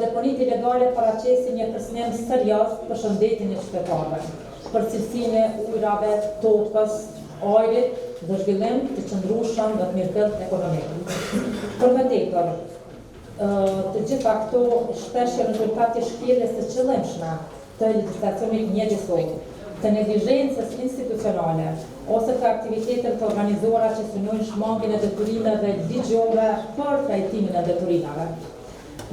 Deponit ilegale paraqesin një kërcënim serioz për shëndetin e qytetarëve, për cilësinë e ujrave, tokës, ajrit dhe zhvillim të qëndrueshëm dhe të mirëfillt ekonomik. Për më tepër, të gjitha këto shpesh janë rezultate shkeljes së qëllimshme të legjislacionit mjedisor, të neglizhencës institucionale ose të aktiviteteve të organizuara që synojnë shmangjen e detyrimeve ligjore për trajtimin e detyrimeve.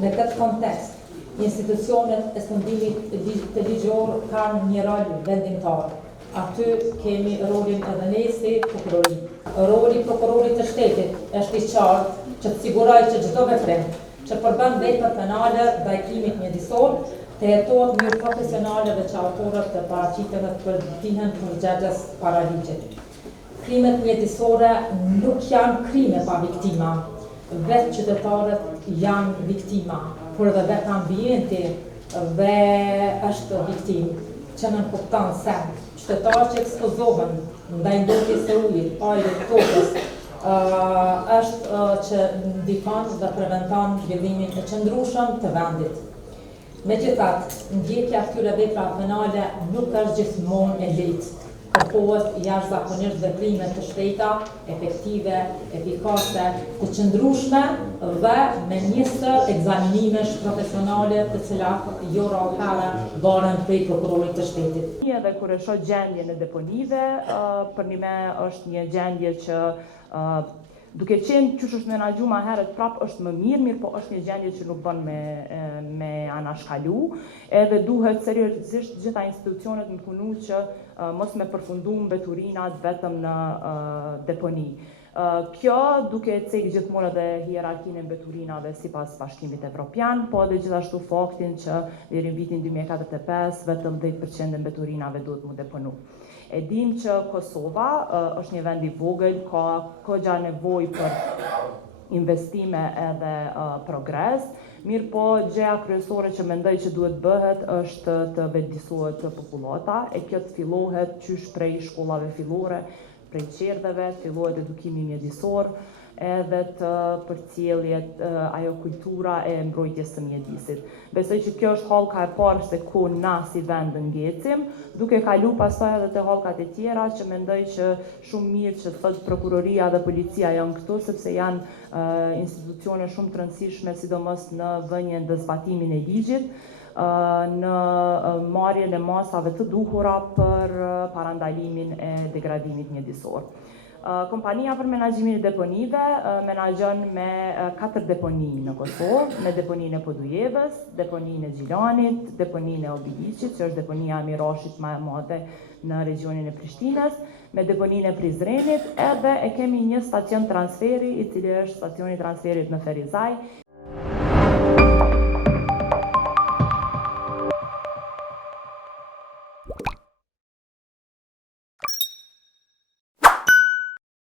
Në këtë kontekst, institucionet e fundimit të ligjor kanë një rol vendimtar. Aty kemi rolin edhe ne si prokurori. Roli prokurorit të shtetit është i qartë që të sigurojë që çdo veprim që përbën vepër penale ndaj krimit mjedisor të jetohet në mënyrë profesionale dhe që autorët të paraqiten dhe të përgjigjen përgjegjës para ligjit. Krimet mjedisore nuk janë krime pa viktima. Vetë qytetarët janë viktima, por edhe vetë ambienti dhe është viktim, që në kupton se qytetarët që ekspozohen ndaj ndotjes së ujit, ajrit, tokës, është që ndikon dhe preventon zhvillimin e qëndrueshëm të vendit. Megjithatë, ndjekja këtyre veprave penale nuk është gjithmonë e lehtë. Kërkohet jashtëzakonisht veprime të shpejta, efektive, efikase, të qëndrueshme dhe me një sër ekzaminimesh profesionale të cilat jo rrallëherë varen prej prokurorit të shtetit. Edhe kur e shoh gjendjen e deponive, për një është një gjendje që duke qenë që është menaxhu më herët prap është më mirë, po është një gjendje që nuk bën me anashkalu, edhe duhet seriozisht gjitha institucionet në punu që mos me përfundu mbeturinat vetëm në deponi. Kjo duke cek gjithmonë edhe hierarkinë e mbeturinave sipas Bashkimit Evropian, po edhe gjithashtu faktin që deri në vitin 2045 vetëm 10% e mbeturinave duhet mu deponu. E dim që Kosova është një vend i vogël, ka kogja nevojë për investime edhe progres, mirë po gjëja kryesore që mendoj që duhet bëhet është të vetëdijsohet popullata, e kjo të fillohet qysh prej shkollave fillore, prej qerdheve, fillohet edukimi mjedisor, edhe të përcjelljet ajo kultura e mbrojtjes së mjedisit. Besoj që kjo është hallka e parë se ku na si vend ngecim, duke kalu pastaj edhe te hallkat e tjera që mendoj që shumë mirë që thot prokuroria dhe policia janë këtu sepse janë institucione shumë të rëndësishme sidomos në vënien dhe zbatimin e ligjit, në marrjen e masave të duhura për parandalimin e degradimit mjedisor. Kompania për menaxhimin e deponive menaxhon me 4 deponi në Kosovë, me deponinë e Podujevës, deponinë e Gjilanit, deponinë e Obiliqit, që është deponia e Mirashit më e madhe në regionin e Prishtinës, me deponinë e Prizrenit, edhe e kemi një stacion transferi, i cili është stacioni transferit në Ferizaj.